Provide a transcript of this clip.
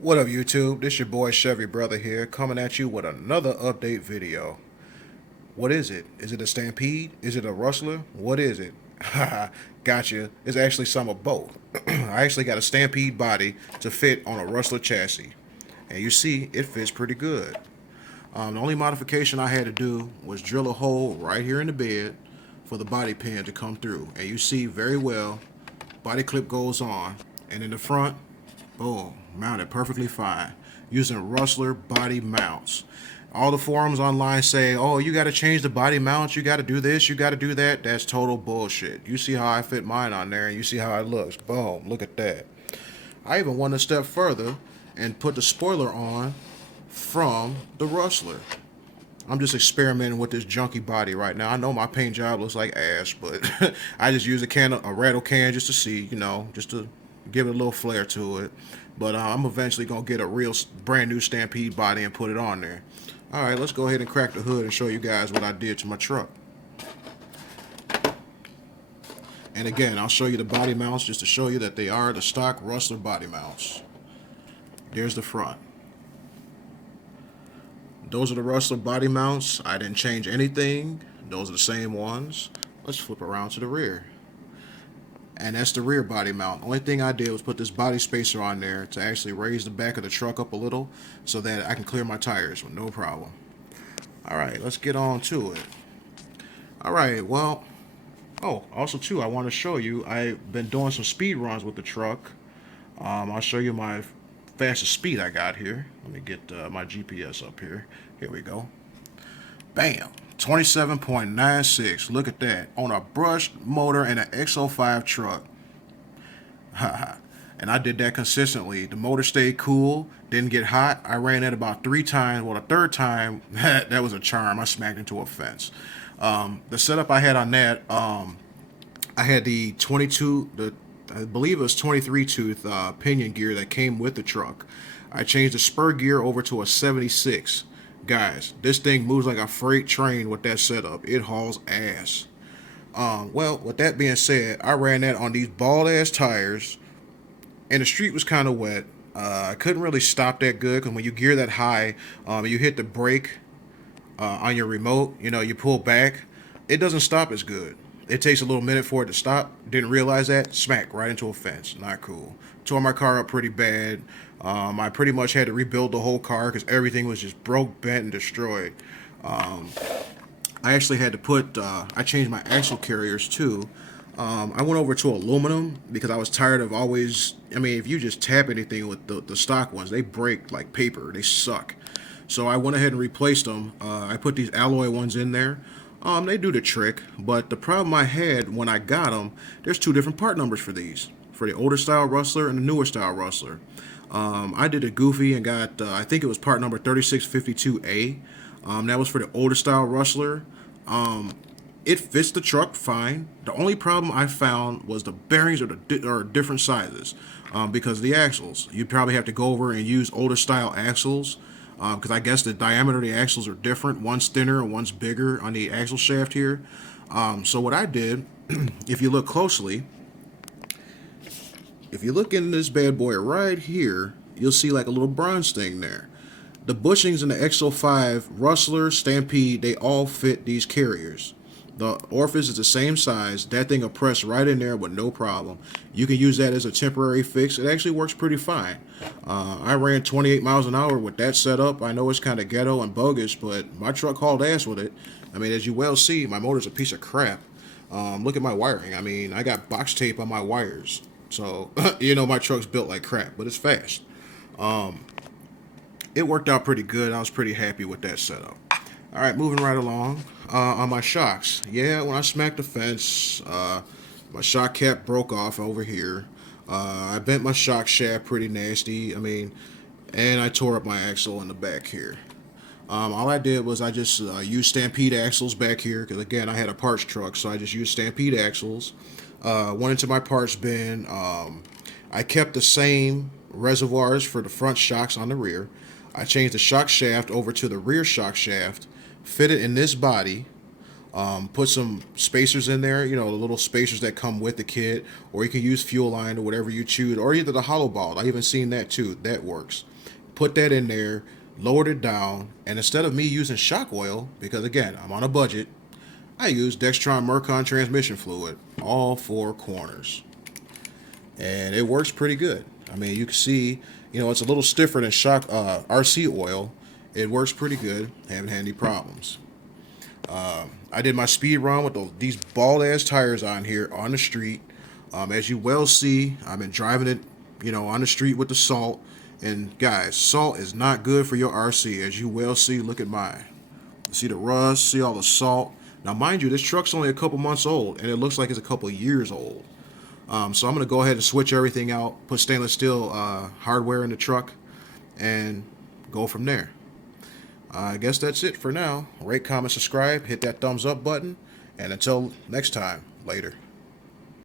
What up, YouTube? This your boy Chevy Brother here, coming at you with another update video. What is it? Is it a Stampede? Is it a Rustler? What is it? Haha, gotcha. It's actually some of both. I actually got a Stampede body to fit on a Rustler chassis. And you see, it fits pretty good. The only modification I had to do was drill a hole right here in the bed for the body pin to come through. And you see very well, body clip goes on. And in the front, boom, mounted perfectly fine using Rustler body mounts. All the forums online say, oh, you got to change the body mounts, you got to do this, you got to do that. That's total bullshit. You see how I fit mine on there and you see how it looks. Boom, look at that. I even went a step further and put the spoiler on from the Rustler. I'm just experimenting with this junky body right now. I know my paint job looks like ass, but I just use a rattle can just to see, just to give it a little flair to it. But I'm eventually going to get a real brand new Stampede body and put it on there. All right, let's go ahead and crack the hood and show you guys what I did to my truck. And again, I'll show you the body mounts just to show you that they are the stock Rustler body mounts. There's the front. Those are the Rustler body mounts. I didn't change anything. Those are the same ones. Let's flip around to the rear. And that's the rear body mount. Only thing I did was put this body spacer on there to actually raise the back of the truck up a little so that I can clear my tires with no problem. Alright, let's get on to it. Alright, well, also too, I want to show you, I've been doing some speed runs with the truck. I'll show you my fastest speed I got here. Let me get my GPS up here. Here we go. Bam! 27.96. Look at that. On a brushed motor and an X05 truck. And I did that consistently. The motor stayed cool, didn't get hot. I ran it about 3 times. Well, the third time, that was a charm. I smacked into a fence. The setup I had on that, I had the 22, I believe it was 23 tooth pinion gear that came with the truck. I changed the spur gear over to a 76. Guys, this thing moves like a freight train with that setup. It hauls ass. Well, with that being said, I ran that on these bald ass tires, and the street was kind of wet. I couldn't really stop that good because when you gear that high, you hit the brake on your remote. You pull back, it doesn't stop as good. It takes a little minute for it to stop. Didn't realize that. Smack right into a fence. Not cool. Tore my car up pretty bad. I pretty much had to rebuild the whole car because everything was just broke, bent, and destroyed. I actually had to I changed my axle carriers too. I went over to aluminum because I was tired of always, if you just tap anything with the stock ones, they break like paper. They suck. So I went ahead and replaced them. I put these alloy ones in there. They do the trick, but the problem I had when I got them, there's 2 different part numbers for these. For the older style Rustler and the newer style Rustler. I did a goofy and got, I think it was part number 3652A. That was for the older style Rustler. It fits the truck fine. The only problem I found was the bearings are different sizes because of the axles. You'd probably have to go over and use older style axles because I guess the diameter of the axles are different. One's thinner and one's bigger on the axle shaft here. So what I did, if you look closely, if you look in this bad boy right here, you'll see like a little bronze thing there. The bushings in the X05, Rustler, Stampede, they all fit these carriers. The orifice is the same size. That thing will press right in there with no problem. You can use that as a temporary fix. It actually works pretty fine. I ran 28 miles an hour with that setup. I know it's kind of ghetto and bogus, but my truck hauled ass with it. As you well see, my motor's a piece of crap. Look at my wiring. I got box tape on my wires. So, my truck's built like crap, but it's fast. It worked out pretty good. I was pretty happy with that setup. All right, moving right along. On my shocks. Yeah, when I smacked the fence, my shock cap broke off over here. I bent my shock shaft pretty nasty. And I tore up my axle in the back here. All I did was I just used Stampede axles back here because, again, I had a parts truck, so I just used Stampede axles. Went into my parts bin. I kept the same reservoirs for the front shocks on the rear. I changed the shock shaft over to the rear shock shaft, fit it in this body, put some spacers in there, the little spacers that come with the kit, or you can use fuel line or whatever you choose, or either the hollow ball. I even seen that too. That works. put that in there, lowered it down, and instead of me using shock oil, because again, I'm on a budget, I use Dextron Mercon transmission fluid, all four corners. And it works pretty good. I mean, you can see, it's a little stiffer than shock RC oil. It works pretty good. Haven't had any problems. I did my speed run with these bald ass tires on here on the street. As you well see, I've been driving it, on the street with the salt. And guys, salt is not good for your RC. As you well see, look at mine. See the rust, see all the salt. Now, mind you, this truck's only a couple months old, and it looks like it's a couple years old. So I'm going to go ahead and switch everything out, put stainless steel hardware in the truck, and go from there. I guess that's it for now. Rate, comment, subscribe, hit that thumbs up button, and until next time, later.